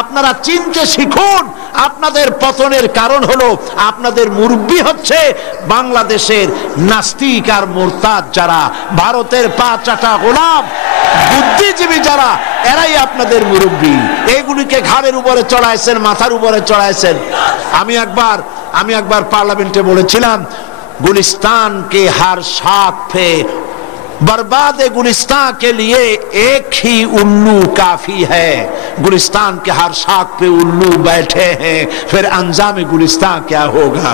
আপনারা চিনতে শিখুন। আপনাদের পতনের কারণ হলো আপনাদের মুরব্বী হচ্ছে বাংলাদেশের নাস্তিক আর মুরতাদ যারা, ভারতের পা চাটা গোলাম বুদ্ধিজীবী যারা, এরাই আপনাদের মুরব্বী। এগুলিকে ঘাড়ের উপরে চড়াইছেন, মাথার উপরে চড়াইছেন। আমি একবার পার্লামেন্টে বলেছিলাম, गुलिस्तान के हर शाख पे बर्बाद गुलिस्तान के लिए एक ही उल्लू काफी है। गुलिस्तान के हर शाख पे उल्लू बैठे हैं, फिर अंजाम गुलिस्तान क्या होगा।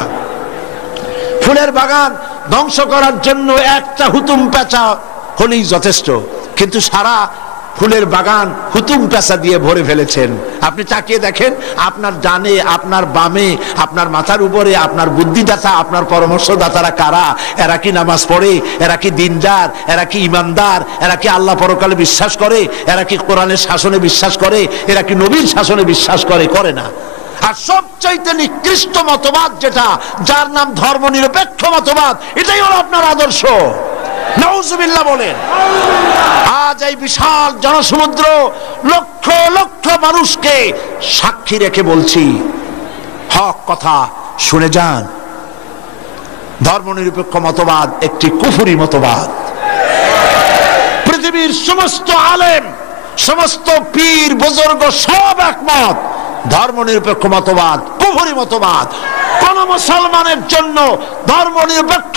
ফুলের বাগান ধ্বংস করার জন্য একটা হুতুম পেঁচা হলেই যথেষ্ট, কিন্তু সারা ফুলের বাগান হুতুম পেঁচা দিয়ে ভরে ফেলেছেন। আপনি তাকিয়ে দেখেন, আপনার ডানে, আপনার বামে, আপনার মাথার উপরে আপনার বুদ্ধিদাতা, আপনার পরামর্শদাতারা কারা? এরা কি নামাজ পড়ে? এরা কি দিনদার? এরা কি ইমানদার? এরা কি আল্লাহ পরকালে বিশ্বাস করে? এরা কি কোরআনের শাসনে বিশ্বাস করে? এরা কি নবীর শাসনে বিশ্বাস করে? করে না। আর সবচাইতে নিকৃষ্ট মতবাদ যেটা, যার নাম ধর্মনিরপেক্ষ মতবাদ, এটাই হলো আপনার আদর্শ। নাউজুবিল্লাহ বলেন। আজ এই বিশাল জনসমুদ্র, লক্ষ লক্ষ মানুষকে সাক্ষী রেখে বলছি, হক কথা শুনে যান। ধর্মনিরপেক্ষ মতবাদ একটি কুফরি মতবাদ। পৃথিবীর সমস্ত আলেম, সমস্ত পীর বুজুর্গ সব একমত, ধর্মনিরপেক্ষ মতবাদ কুফরি মতবাদ। কোন মুসলমানের জন্য ধর্মনিরপেক্ষ